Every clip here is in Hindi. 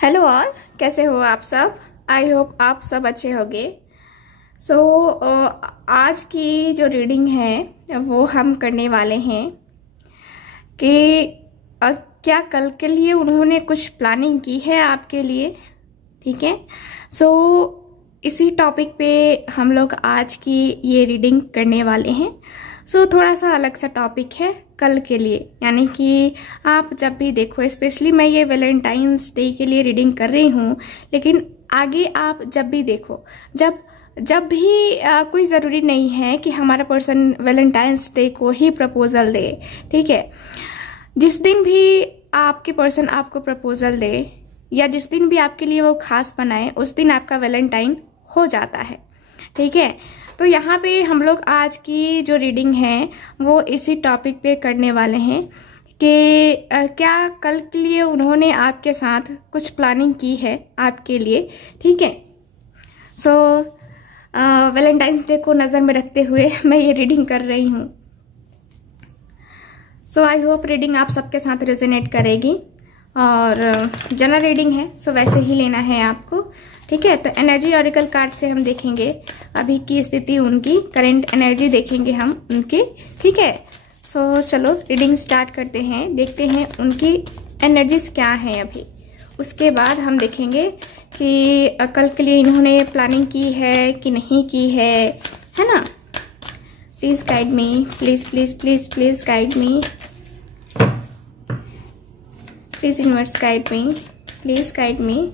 हेलो ऑल, कैसे हो आप सब। आई होप आप सब अच्छे होंगे। सो आज की जो रीडिंग है वो हम करने वाले हैं कि क्या कल के लिए उन्होंने कुछ प्लानिंग की है आपके लिए। ठीक है, सो इसी टॉपिक पे हम लोग आज की ये रीडिंग करने वाले हैं। सो थोड़ा सा अलग सा टॉपिक है कल के लिए, यानी कि आप जब भी देखो, स्पेशली मैं ये वैलेंटाइंस डे के लिए रीडिंग कर रही हूँ, लेकिन आगे आप जब भी देखो, जब भी कोई ज़रूरी नहीं है कि हमारा पर्सन वैलेंटाइंस डे को ही प्रपोजल दे। ठीक है, जिस दिन भी आपके पर्सन आपको प्रपोजल दे या जिस दिन भी आपके लिए वो खास बनाए, उस दिन आपका वैलेंटाइन हो जाता है। ठीक है, तो यहाँ पे हम लोग आज की जो रीडिंग है वो इसी टॉपिक पे करने वाले हैं कि क्या कल के लिए उन्होंने आपके साथ कुछ प्लानिंग की है आपके लिए। ठीक है, सो वैलेंटाइंस डे को नज़र में रखते हुए मैं ये रीडिंग कर रही हूँ। सो आई होप रीडिंग आप सबके साथ रेजोनेट करेगी, और जनरल रीडिंग है सो वैसे ही लेना है आपको। ठीक है, तो एनर्जी ऑरिकल कार्ड से हम देखेंगे अभी की स्थिति, उनकी करंट एनर्जी देखेंगे हम उनकी। ठीक है, सो चलो रीडिंग स्टार्ट करते हैं, देखते हैं उनकी एनर्जीज क्या हैं अभी। उसके बाद हम देखेंगे कि कल के लिए इन्होंने प्लानिंग की है कि नहीं की है ना। Please guide me, please please please please guide me, please universe guide me, please guide me,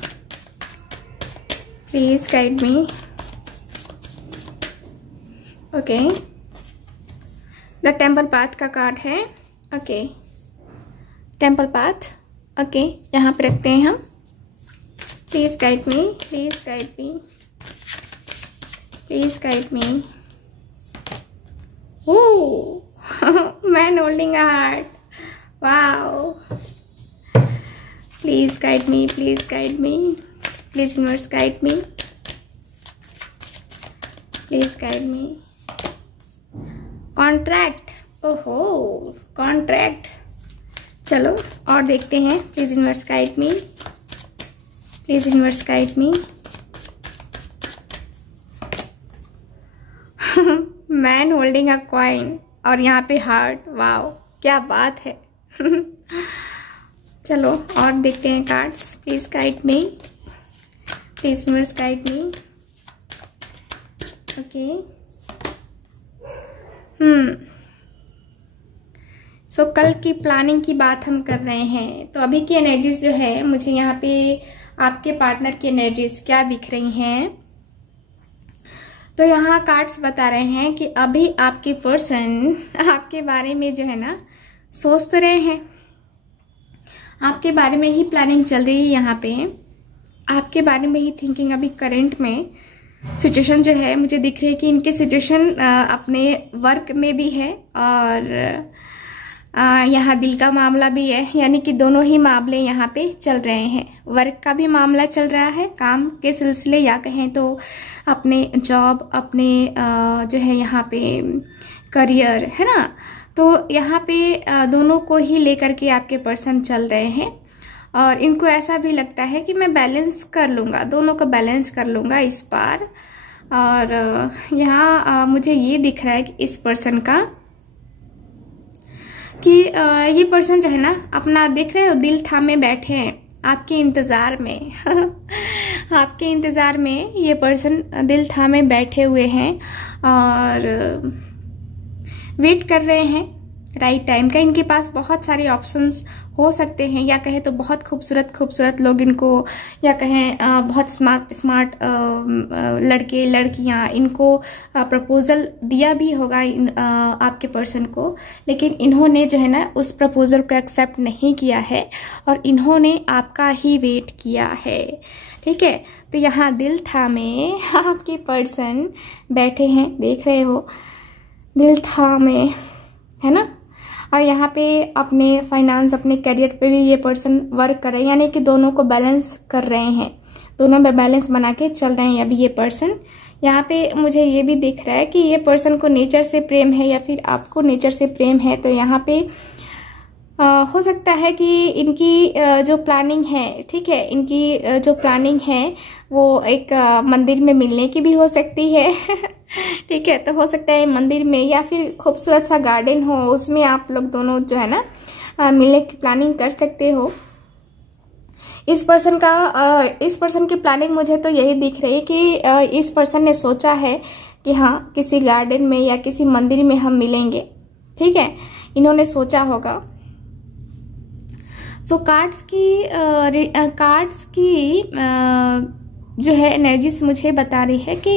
please guide me. Okay, the temple path का कार्ड है। Okay, temple path. ओके, यहाँ पे रखते हैं हम। Please guide me, please guide me, please guide me. Oh man holding a heart, wow. Please guide me, please guide me, please universe guide me, please guide me. Contract, ओहो कॉन्ट्रैक्ट। चलो और देखते हैं। Please universe guide me, please universe guide me. Man holding a coin और यहाँ पे हार्ट, वाओ क्या बात है। चलो और देखते हैं cards. Please guide me, please universe guide me. Okay, so कल की प्लानिंग की बात हम कर रहे हैं, तो अभी की एनर्जीज जो है, मुझे यहाँ पे आपके पार्टनर की एनर्जीज क्या दिख रही हैं। तो यहाँ कार्ड्स बता रहे हैं कि अभी आपके पर्सन आपके बारे में जो है ना सोच तो रहे हैं, आपके बारे में ही प्लानिंग चल रही है। यहाँ पे आपके बारे में ही थिंकिंग अभी करंट में सिचुएशन जो है, मुझे दिख रही है कि इनके सिचुएशन अपने वर्क में भी है और यहाँ दिल का मामला भी है, यानी कि दोनों ही मामले यहाँ पे चल रहे हैं। वर्क का भी मामला चल रहा है, काम के सिलसिले, या कहें तो अपने जॉब, अपने जो है यहाँ पे करियर है ना। तो यहाँ पे दोनों को ही लेकर के आपके पर्सन चल रहे हैं, और इनको ऐसा भी लगता है कि मैं बैलेंस कर लूँगा, दोनों को बैलेंस कर लूँगा इस बार। और यहाँ मुझे ये दिख रहा है कि इस पर्सन का कि ये पर्सन जो है ना अपना, देख रहे हो, दिल थामे बैठे हैं आपके इंतज़ार में। आपके इंतज़ार में ये पर्सन दिल थामे बैठे हुए हैं और वेट कर रहे हैं राइट टाइम का। इनके पास बहुत सारे ऑप्शंस हो सकते हैं, या कहें तो बहुत खूबसूरत खूबसूरत लोग इनको, या कहें बहुत स्मार्ट लड़के लड़कियां इनको प्रपोजल दिया भी होगा आपके पर्सन को, लेकिन इन्होंने जो है ना उस प्रपोजल को एक्सेप्ट नहीं किया है और इन्होंने आपका ही वेट किया है। ठीक है, तो यहाँ दिल थामे आपके पर्सन बैठे हैं, देख रहे हो, दिल थामे, है ना। और यहाँ पे अपने फाइनेंस, अपने करियर पे भी ये पर्सन वर्क कर रहे हैं, यानी कि दोनों को बैलेंस कर रहे हैं, दोनों में बैलेंस बना के चल रहे हैं अभी ये पर्सन। यहाँ पे मुझे ये भी दिख रहा है कि ये पर्सन को नेचर से प्रेम है, या फिर आपको नेचर से प्रेम है। तो यहाँ पे हो सकता है कि इनकी जो प्लानिंग है, ठीक है, इनकी जो प्लानिंग है वो एक मंदिर में मिलने की भी हो सकती है। ठीक है, तो हो सकता है मंदिर में या फिर खूबसूरत सा गार्डन हो, उसमें आप लोग दोनों जो है ना मिलने की प्लानिंग कर सकते हो। इस पर्सन की प्लानिंग मुझे तो यही दिख रही है कि इस पर्सन ने सोचा है कि हाँ किसी गार्डन में या किसी मंदिर में हम मिलेंगे। ठीक है, इन्होंने सोचा होगा। सो कार्ड्स की जो है एनर्जीज मुझे बता रही है कि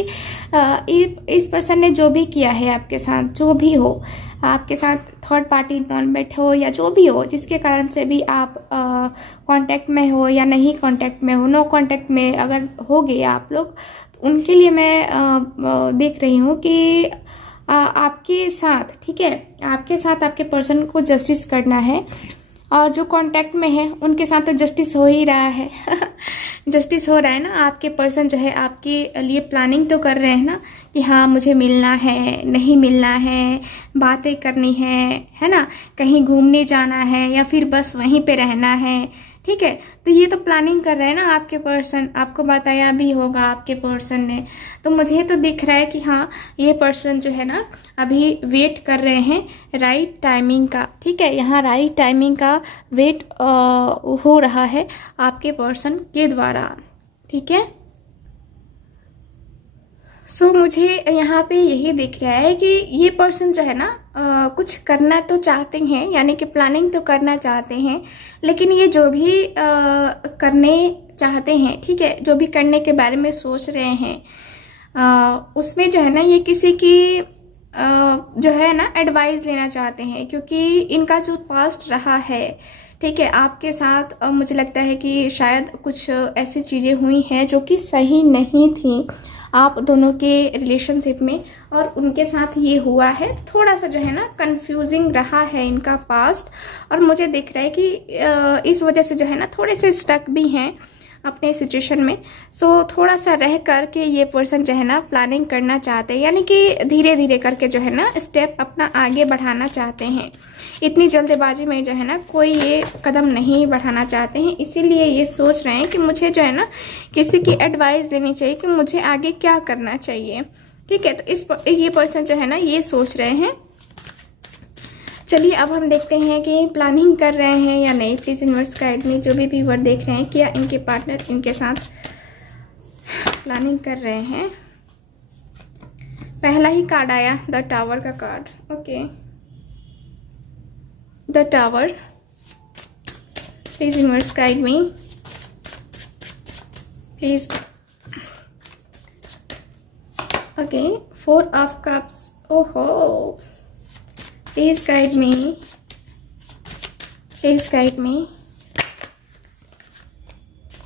इस पर्सन ने जो भी किया है आपके साथ, जो भी हो आपके साथ, थर्ड पार्टी इन्वॉल्वमेंट हो या जो भी हो, जिसके कारण से भी आप कांटेक्ट में हो या नहीं कांटेक्ट में हो, नो कांटेक्ट में अगर हो गए आप लोग, तो उनके लिए मैं देख रही हूँ कि आपके साथ, ठीक है, आपके साथ आपके पर्सन को जस्टिस करना है। और जो कांटेक्ट में है उनके साथ तो जस्टिस हो ही रहा है। जस्टिस हो रहा है ना। आपके पर्सन जो है आपके लिए प्लानिंग तो कर रहे हैं ना कि हाँ मुझे मिलना है, नहीं मिलना है, बातें करनी है ना, कहीं घूमने जाना है या फिर बस वहीं पे रहना है। ठीक है, तो ये तो प्लानिंग कर रहे हैं ना आपके पर्सन, आपको बताया भी होगा आपके पर्सन ने। तो मुझे तो दिख रहा है कि हाँ ये पर्सन जो है ना अभी वेट कर रहे हैं राइट टाइमिंग का। ठीक है, यहाँ राइट टाइमिंग का वेट हो रहा है आपके पर्सन के द्वारा। ठीक है, सो मुझे यहाँ पे यही दिख रहा है कि ये पर्सन जो है ना कुछ करना तो चाहते हैं, यानी कि प्लानिंग तो करना चाहते हैं, लेकिन ये जो भी करने चाहते हैं, ठीक है, जो भी करने के बारे में सोच रहे हैं उसमें जो है ना ये किसी की जो है ना एडवाइस लेना चाहते हैं, क्योंकि इनका जो पास्ट रहा है, ठीक है, आपके साथ मुझे लगता है कि शायद कुछ ऐसी चीज़ें हुई हैं जो कि सही नहीं थी आप दोनों के रिलेशनशिप में, और उनके साथ ये हुआ है। थोड़ा सा जो है ना कंफ्यूजिंग रहा है इनका पास्ट, और मुझे दिख रहा है कि इस वजह से जो है ना थोड़े से स्टक भी हैं अपने सिचुएशन में। सो थोड़ा सा रह करके ये पर्सन जो है ना प्लानिंग करना चाहते हैं, यानी कि धीरे धीरे करके जो है ना स्टेप अपना आगे बढ़ाना चाहते हैं। इतनी जल्दबाजी में जो है ना कोई ये कदम नहीं बढ़ाना चाहते हैं, इसीलिए ये सोच रहे हैं कि मुझे जो है ना किसी की एडवाइस लेनी चाहिए कि मुझे आगे क्या करना चाहिए। ठीक है, तो ये पर्सन जो है ना ये सोच रहे हैं। चलिए अब हम देखते हैं कि प्लानिंग कर रहे हैं या नहीं। प्लीज यूनिवर्स गाइड में जो भी व्यूअर देख रहे हैं, क्या इनके पार्टनर इनके साथ प्लानिंग कर रहे हैं। पहला ही कार्ड आया द टावर का card. Okay, the tower. Please universe guide me, please. Okay, 4 of cups. ओहो, please guide me, please guide me,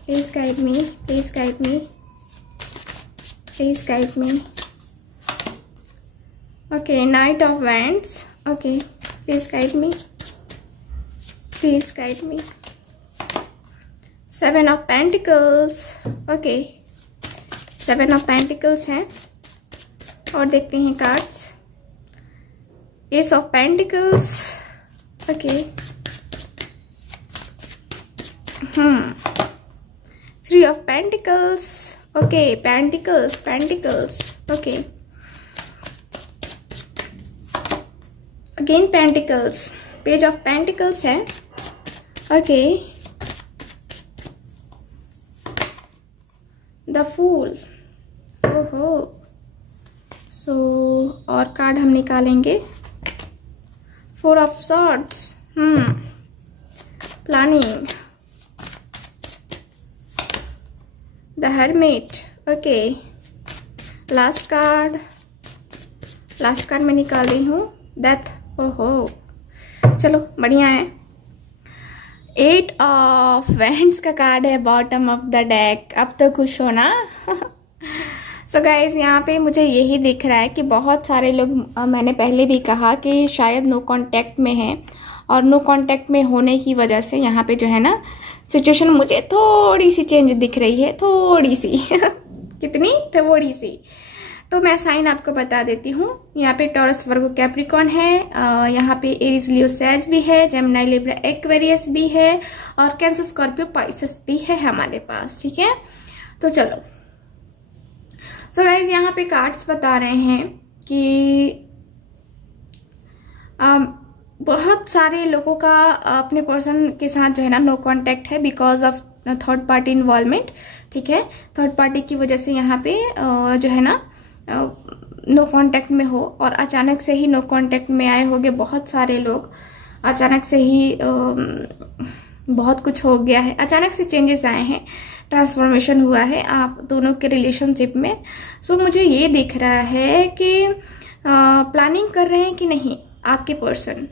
please guide me, please guide me, please guide me. Okay, Knight of Wands. Okay, please guide me, please guide me. 7 of Pentacles. Okay, 7 of Pentacles है, और देखते हैं cards. Ace of Pentacles. Okay. 3 of Pentacles. Okay, Pentacles. Okay. Again Pentacles. Page of Pentacles है. Okay. The Fool. ओहो, सो और कार्ड हम निकालेंगे। 4 of Swords. Planning. The Hermit. Okay. Last card मैं निकाल रही हूँ Death. ओहो, चलो बढ़िया है। 8 of Wands का कार्ड है बॉटम ऑफ द डेक। अब तो खुश हो ना। सो गाइज, यहाँ पे मुझे यही दिख रहा है कि बहुत सारे लोग, मैंने पहले भी कहा कि शायद नो कांटेक्ट में हैं, और नो कांटेक्ट में होने की वजह से यहाँ पे जो है ना सिचुएशन मुझे थोड़ी सी चेंज दिख रही है, थोड़ी सी। कितनी? थोड़ी सी। तो मैं साइन आपको बता देती हूँ। यहाँ पे टॉरस वर्गो कैप्रिकॉन है, यहाँ पे एरीज लियो सैज भी है, जेमिनी लिब्रा एक्वेरियस भी है और कैंसर स्कॉर्पियो पाइसेस भी है हमारे पास। ठीक है, तो चलो सो गाइज यहाँ पे कार्ड्स बता रहे हैं कि बहुत सारे लोगों का अपने पर्सन के साथ जो है ना नो कांटेक्ट है because of third party involvement. ठीक है, थर्ड पार्टी की वजह से यहाँ पे जो है ना नो कांटेक्ट में हो और अचानक से ही नो कांटेक्ट में आए होंगे बहुत सारे लोग। अचानक से ही बहुत कुछ हो गया है, अचानक से चेंजेस आए हैं, ट्रांसफॉर्मेशन हुआ है आप दोनों के रिलेशनशिप में। सो मुझे ये दिख रहा है कि प्लानिंग कर रहे हैं कि नहीं आपके पर्सन।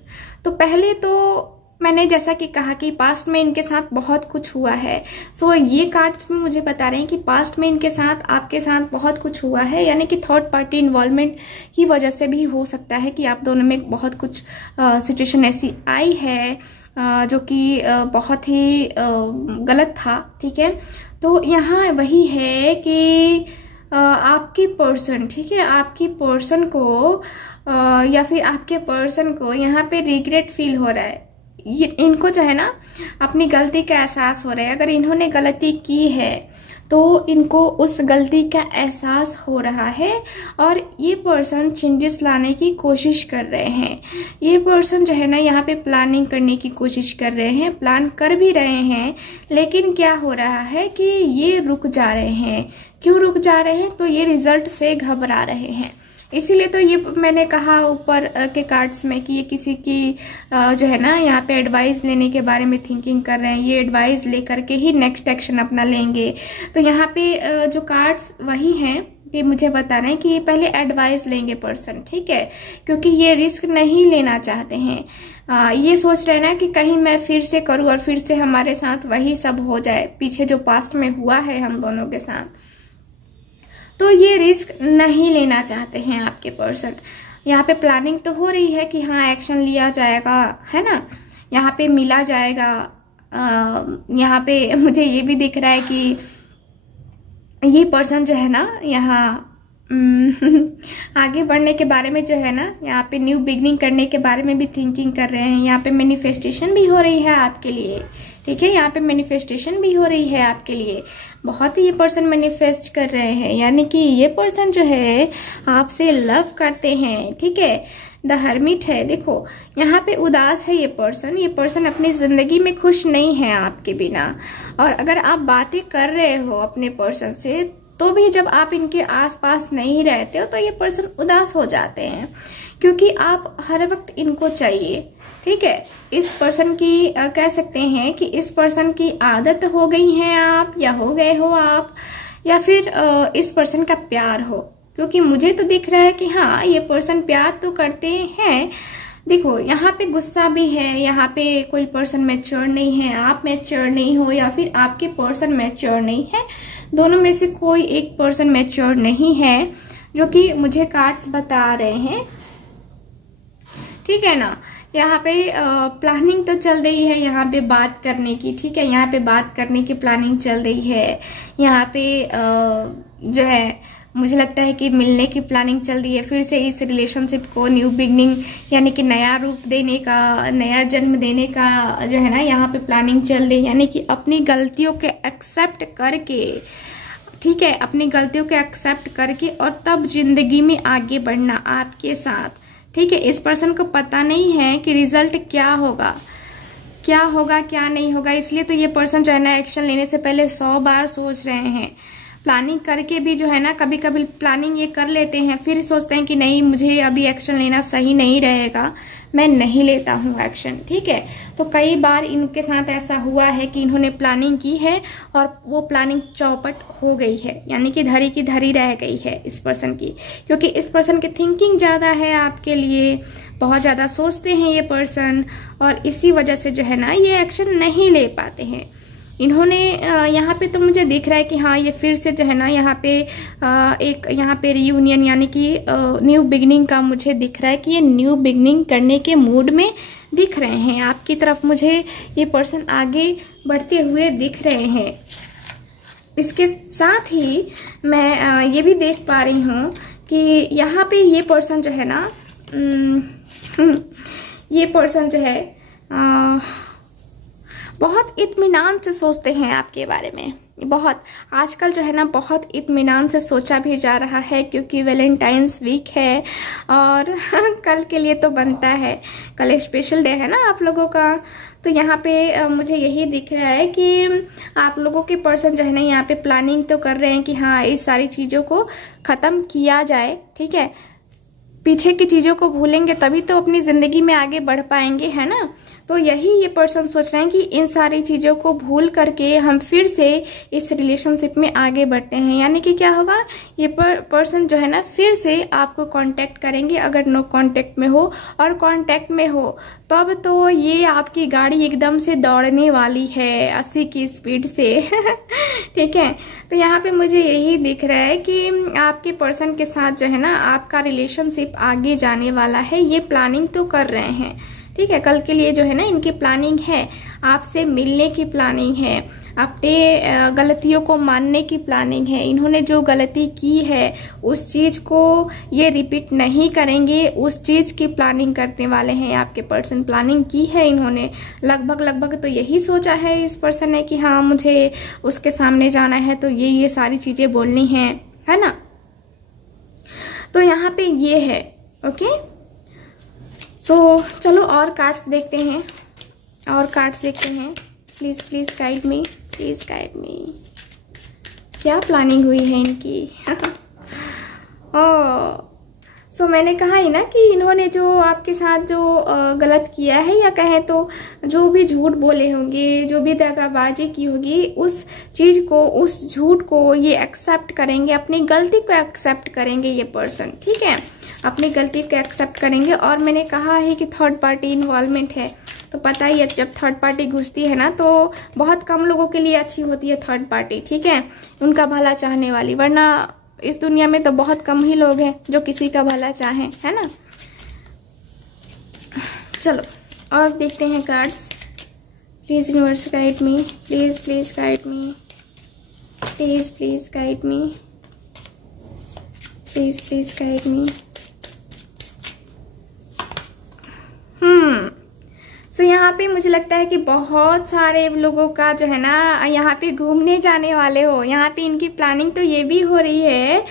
तो पहले तो मैंने जैसा कि कहा कि पास्ट में इनके साथ बहुत कुछ हुआ है। सो ये कार्ड्स में मुझे बता रहे हैं कि पास्ट में इनके साथ आपके साथ बहुत कुछ हुआ है, यानी कि थर्ड पार्टी इन्वॉल्वमेंट की वजह से भी हो सकता है कि आप दोनों में बहुत कुछ सिचुएशन ऐसी आई है जो कि बहुत ही गलत था। ठीक है, तो यहाँ वही है कि आपकी पर्सन, ठीक है, आपकी पर्सन को या फिर आपके पर्सन को यहाँ पे रिग्रेट फील हो रहा है। ये इनको जो है ना अपनी गलती का एहसास हो रहा है। अगर इन्होंने गलती की है तो इनको उस गलती का एहसास हो रहा है और ये पर्सन चेंजेस लाने की कोशिश कर रहे हैं। ये पर्सन जो है ना यहाँ पे प्लानिंग करने की कोशिश कर रहे हैं, प्लान कर भी रहे हैं, लेकिन क्या हो रहा है कि ये रुक जा रहे हैं। क्यों रुक जा रहे हैं? तो ये रिजल्ट से घबरा रहे हैं। इसीलिए तो ये मैंने कहा ऊपर के कार्ड्स में कि ये किसी की जो है ना यहाँ पे एडवाइस लेने के बारे में थिंकिंग कर रहे हैं। ये एडवाइस लेकर के ही नेक्स्ट एक्शन अपना लेंगे। तो यहाँ पे जो कार्ड्स वही हैं कि मुझे बता रहे हैं कि ये पहले एडवाइस लेंगे पर्सन। ठीक है, क्योंकि ये रिस्क नहीं लेना चाहते हैं। ये सोच रहे हैं ना कि कहीं मैं फिर से करूँ और फिर से हमारे साथ वही सब हो जाए, पीछे जो पास्ट में हुआ है हम दोनों के साथ। तो ये रिस्क नहीं लेना चाहते हैं आपके पर्सन। यहाँ पे प्लानिंग तो हो रही है कि हाँ एक्शन लिया जाएगा, है ना, यहाँ पे मिला जाएगा। यहाँ पे मुझे ये भी दिख रहा है कि ये पर्सन जो है ना यहाँ आगे बढ़ने के बारे में जो है ना यहाँ पे न्यू बिगनिंग करने के बारे में भी थिंकिंग कर रहे हैं। यहाँ पे मैनिफेस्टेशन भी हो रही है आपके लिए। ठीक है, यहाँ पे मैनिफेस्टेशन भी हो रही है आपके लिए। बहुत ही ये पर्सन मैनिफेस्ट कर रहे हैं, यानी कि ये पर्सन जो है आपसे लव करते हैं। ठीक है, द हर्मिट है। देखो यहाँ पे उदास है ये पर्सन अपनी जिंदगी में खुश नहीं है आपके बिना। और अगर आप बातें कर रहे हो अपने पर्सन से तो भी जब आप इनके आसपास नहीं रहते हो तो ये पर्सन उदास हो जाते हैं, क्योंकि आप हर वक्त इनको चाहिए। ठीक है, इस पर्सन की कह सकते हैं कि इस पर्सन की आदत हो गई है आप, या हो गए हो आप, या फिर इस पर्सन का प्यार हो। क्योंकि मुझे तो दिख रहा है कि हाँ ये पर्सन प्यार तो करते हैं। देखो यहाँ पे गुस्सा भी है, यहाँ पे कोई पर्सन मैच्योर नहीं है, आप मैच्योर नहीं हो या फिर आपके पर्सन मैच्योर नहीं है। दोनों में से कोई एक पर्सन मैच्योर नहीं है, जो कि मुझे कार्ड्स बता रहे हैं। ठीक है ना, यहाँ पे प्लानिंग तो चल रही है यहाँ पे बात करने की। ठीक है, यहाँ पे बात करने की प्लानिंग चल रही है। यहाँ पे जो है मुझे लगता है कि मिलने की प्लानिंग चल रही है। फिर से इस रिलेशनशिप को न्यू बिगनिंग यानी कि नया रूप देने का, नया जन्म देने का जो है ना यहाँ पे प्लानिंग चल रही है। यानी कि अपनी गलतियों के एक्सेप्ट करके, ठीक है, अपनी गलतियों के एक्सेप्ट करके और तब जिंदगी में आगे बढ़ना आपके साथ। ठीक है, इस पर्सन को पता नहीं है कि रिजल्ट क्या होगा क्या नहीं होगा। इसलिए तो ये पर्सन जो है ना एक्शन लेने से पहले 100 बार सोच रहे हैं। प्लानिंग करके भी जो है ना कभी कभी प्लानिंग ये कर लेते हैं, फिर सोचते हैं कि नहीं मुझे अभी एक्शन लेना सही नहीं रहेगा, मैं नहीं लेता हूँ एक्शन। ठीक है, तो कई बार इनके साथ ऐसा हुआ है कि इन्होंने प्लानिंग की है और वो प्लानिंग चौपट हो गई है, यानी कि धरी की धरी रह गई है इस पर्सन की। क्योंकि इस पर्सन की थिंकिंग ज्यादा है आपके लिए, बहुत ज्यादा सोचते हैं ये पर्सन, और इसी वजह से जो है ना ये एक्शन नहीं ले पाते हैं। इन्होंने यहाँ पे तो मुझे दिख रहा है कि हाँ ये फिर से जो है ना यहाँ पे एक यहाँ पे रियूनियन यानी कि न्यू बिगनिंग का मुझे दिख रहा है कि ये न्यू बिगनिंग करने के मूड में दिख रहे हैं। आपकी तरफ मुझे ये पर्सन आगे बढ़ते हुए दिख रहे हैं। इसके साथ ही मैं ये भी देख पा रही हूँ कि यहाँ पे ये पर्सन जो है ना, ये पर्सन जो है बहुत इत्मीनान से सोचते हैं आपके बारे में। बहुत आजकल जो है ना बहुत इत्मीनान से सोचा भी जा रहा है, क्योंकि वैलेंटाइंस वीक है और कल के लिए तो बनता है, कल स्पेशल डे है ना आप लोगों का। तो यहाँ पे मुझे यही दिख रहा है कि आप लोगों के पर्सन जो है ना यहाँ पे प्लानिंग तो कर रहे हैं कि हाँ इस सारी चीज़ों को ख़त्म किया जाए, ठीक है। पीछे की चीज़ों को भूलेंगे तभी तो अपनी ज़िंदगी में आगे बढ़ पाएंगे, है ना। तो यही ये पर्सन सोच रहे हैं कि इन सारी चीज़ों को भूल करके हम फिर से इस रिलेशनशिप में आगे बढ़ते हैं। यानी कि क्या होगा, ये पर्सन जो है ना फिर से आपको कांटेक्ट करेंगे, अगर नो कांटेक्ट में हो, और कांटेक्ट में हो तब तो ये आपकी गाड़ी एकदम से दौड़ने वाली है 80 की स्पीड से ठीक है। तो यहाँ पे मुझे यही दिख रहा है कि आपके पर्सन के साथ जो है ना आपका रिलेशनशिप आगे जाने वाला है, ये प्लानिंग तो कर रहे हैं, ठीक है। कल के लिए जो है ना इनकी प्लानिंग है, आपसे मिलने की प्लानिंग है, अपने गलतियों को मानने की प्लानिंग है। इन्होंने जो गलती की है उस चीज को ये रिपीट नहीं करेंगे, उस चीज की प्लानिंग करने वाले हैं आपके पर्सन। प्लानिंग की है इन्होंने, लगभग तो यही सोचा है इस पर्सन ने कि हाँ मुझे उसके सामने जाना है तो ये सारी चीजें बोलनी है ना। तो यहाँ पे ये है, ओके। सो चलो और कार्ड्स देखते हैं, और कार्ड्स देखते हैं। Please please guide me, please guide मी। क्या प्लानिंग हुई है इनकी सो मैंने कहा ही ना कि इन्होंने जो आपके साथ जो गलत किया है, या कहें तो जो भी झूठ बोले होंगे, जो भी दगाबाजी की होगी, उस चीज को, उस झूठ को ये एक्सेप्ट करेंगे, अपनी गलती को एक्सेप्ट करेंगे ये पर्सन, ठीक है। अपनी गलती को एक्सेप्ट करेंगे। और मैंने कहा है कि थर्ड पार्टी इन्वॉल्वमेंट है, तो पता ही है जब थर्ड पार्टी घुसती है ना तो बहुत कम लोगों के लिए अच्छी होती है थर्ड पार्टी, ठीक है, उनका भला चाहने वाली। वरना इस दुनिया में तो बहुत कम ही लोग हैं जो किसी का भला चाहें, है ना। चलो और देखते हैं cards. Please universe guide me, please please guide me, please please guide me, please please guide me. So यहाँ पे मुझे लगता है कि बहुत सारे लोगों का जो है ना यहाँ पे घूमने जाने वाले हो। यहाँ पे इनकी प्लानिंग तो ये भी हो रही है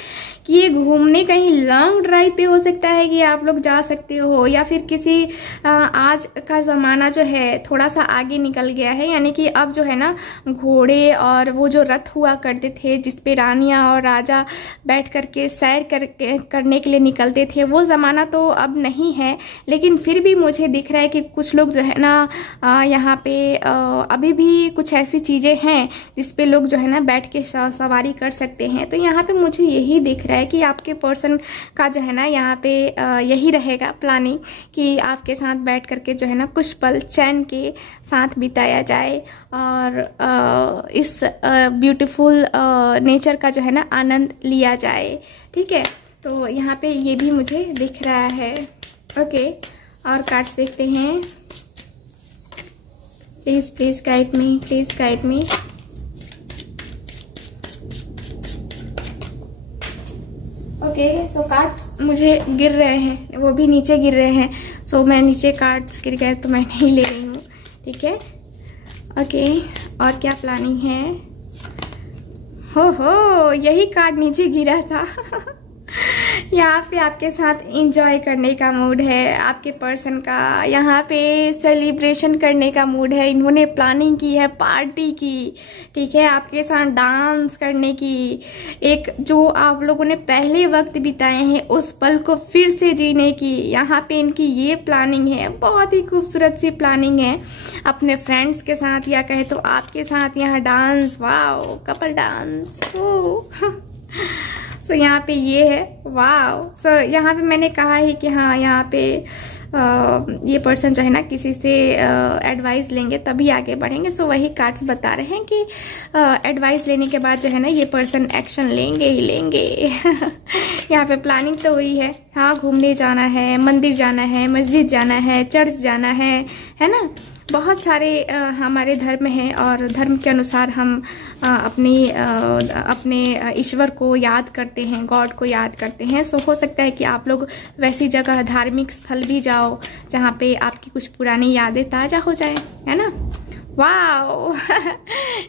कि ये घूमने कहीं लॉन्ग ड्राइव पे हो सकता है कि आप लोग जा सकते हो, या फिर किसी आज का ज़माना जो है थोड़ा सा आगे निकल गया है। यानी कि अब जो है ना घोड़े और वो जो रथ हुआ करते थे जिसपे रानियां और राजा बैठ करके सैर करने के लिए निकलते थे, वो ज़माना तो अब नहीं है। लेकिन फिर भी मुझे दिख रहा है कि कुछ लोग जो है ना यहाँ पे अभी भी कुछ ऐसी चीज़ें हैं जिसपे लोग जो है ना बैठ के सवारी कर सकते हैं। तो यहाँ पे मुझे यही दिख रहा है कि आपके पर्सन का जो है ना यहाँ पे यही रहेगा प्लानिंग कि आपके साथ बैठ करके जो है ना कुछ पल चैन के साथ बिताया जाए और इस ब्यूटीफुल नेचर का जो है ना आनंद लिया जाए, ठीक है। तो यहाँ पे ये भी मुझे दिख रहा है, ओके। और कार्ड्स देखते हैं। Please please guide me, please guide me. Okay so cards मुझे गिर रहे हैं, वो भी नीचे गिर रहे हैं। सो मैं नीचे कार्ड्स गिर गए तो मैं नहीं ले रही हूँ, ठीक है, ओके। और क्या प्लानिंग है? हो यही कार्ड नीचे गिरा था यहाँ पे आपके साथ एंजॉय करने का मूड है आपके पर्सन का, यहाँ पे सेलिब्रेशन करने का मूड है। इन्होंने प्लानिंग की है पार्टी की, ठीक है, आपके साथ डांस करने की, एक जो आप लोगों ने पहले वक्त बिताए हैं उस पल को फिर से जीने की। यहाँ पे इनकी ये प्लानिंग है, बहुत ही खूबसूरत सी प्लानिंग है अपने फ्रेंड्स के साथ या कहे तो आपके साथ यहाँ डांस, वाओ, कपल डांस। सो यहाँ पे ये है, वाओ। सो यहाँ पे मैंने कहा है कि हाँ यहाँ पे ये पर्सन जो है ना किसी से एडवाइस लेंगे तभी आगे बढ़ेंगे। सो वही कार्ड्स बता रहे हैं कि एडवाइस लेने के बाद जो है ना ये पर्सन एक्शन लेंगे ही लेंगे। यहाँ पे प्लानिंग तो हुई है, हाँ घूमने जाना है, मंदिर जाना है, मस्जिद जाना है, चर्च जाना है ना। बहुत सारे हमारे धर्म हैं और धर्म के अनुसार हम अपने ईश्वर को याद करते हैं, गॉड को याद करते हैं। सो हो सकता है कि आप लोग वैसी जगह धार्मिक स्थल भी जाओ जहाँ पे आपकी कुछ पुरानी यादें ताज़ा हो जाए, है ना। वाओ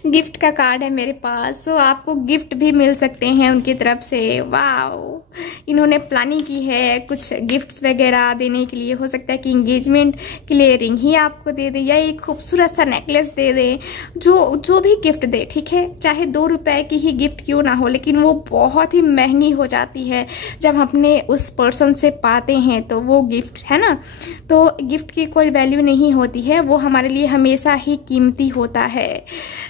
गिफ्ट का कार्ड है मेरे पास। सो आपको गिफ्ट भी मिल सकते हैं उनकी तरफ से। वाओ, इन्होंने प्लानिंग की है कुछ गिफ्ट्स वगैरह देने के लिए। हो सकता है कि इंगेजमेंट के लिए रिंग ही आपको दे दे या एक खूबसूरत सा नेकलेस दे दे, जो भी गिफ्ट दे, ठीक है। चाहे 2 रुपए की ही गिफ्ट क्यों ना हो, लेकिन वो बहुत ही महंगी हो जाती है जब हम अपने उस पर्सन से पाते हैं तो वो गिफ्ट, है ना। तो गिफ्ट की कोई वैल्यू नहीं होती है, वो हमारे लिए हमेशा ही कीमती होता है।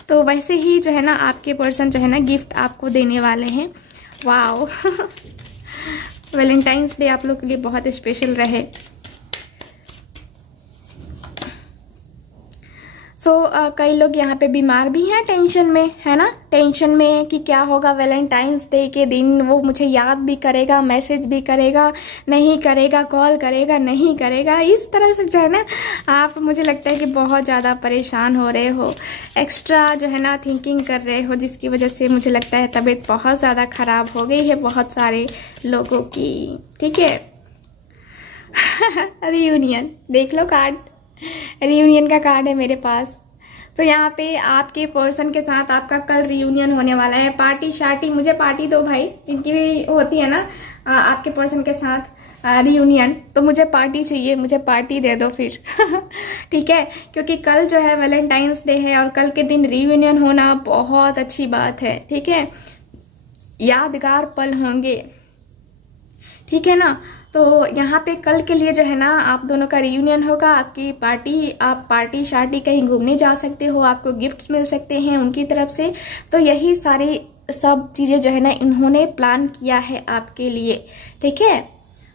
तो वैसे ही जो है ना आपके पर्सन जो है ना गिफ्ट आपको देने वाले हैं। वाओ वैलेंटाइंस डे आप लोग के लिए बहुत स्पेशल रहे। सो कई लोग यहाँ पे बीमार भी हैं, टेंशन में, है ना। टेंशन में कि क्या होगा वैलेंटाइंस डे के दिन, वो मुझे याद भी करेगा, मैसेज भी करेगा, नहीं करेगा, कॉल करेगा, नहीं करेगा। इस तरह से जो है ना आप, मुझे लगता है कि बहुत ज़्यादा परेशान हो रहे हो, एक्स्ट्रा जो है ना थिंकिंग कर रहे हो, जिसकी वजह से मुझे लगता है तबीयत बहुत ज़्यादा ख़राब हो गई है बहुत सारे लोगों की, ठीक है। रियूनियन देख लो कार्ड, रियूनियन का कार्ड है मेरे पास। तो यहाँ पे आपके पर्सन के साथ आपका कल रियूनियन होने वाला है। पार्टी शार्टी, मुझे पार्टी दो भाई, जिनकी भी होती है ना आपके पर्सन के साथ रियूनियन, तो मुझे पार्टी चाहिए, मुझे पार्टी दे दो फिर। ठीक है, क्योंकि कल जो है वैलेंटाइंस डे है और कल के दिन रियूनियन होना बहुत अच्छी बात है, ठीक है। यादगार पल होंगे, ठीक है ना। तो यहाँ पे कल के लिए जो है ना आप दोनों का रियूनियन होगा, आपकी पार्टी, आप पार्टी शार्टी कहीं घूमने जा सकते हो, आपको गिफ्ट्स मिल सकते हैं उनकी तरफ से। तो यही सारी सब चीज़ें जो है ना इन्होंने प्लान किया है आपके लिए, ठीक है।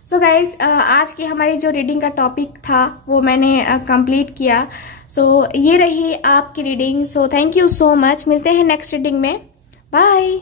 सो गाइज आज की हमारी जो रीडिंग का टॉपिक था वो मैंने कंप्लीट किया। सो ये रही आपकी reading. So thank you so much, मिलते हैं नेक्स्ट रीडिंग में, बाय।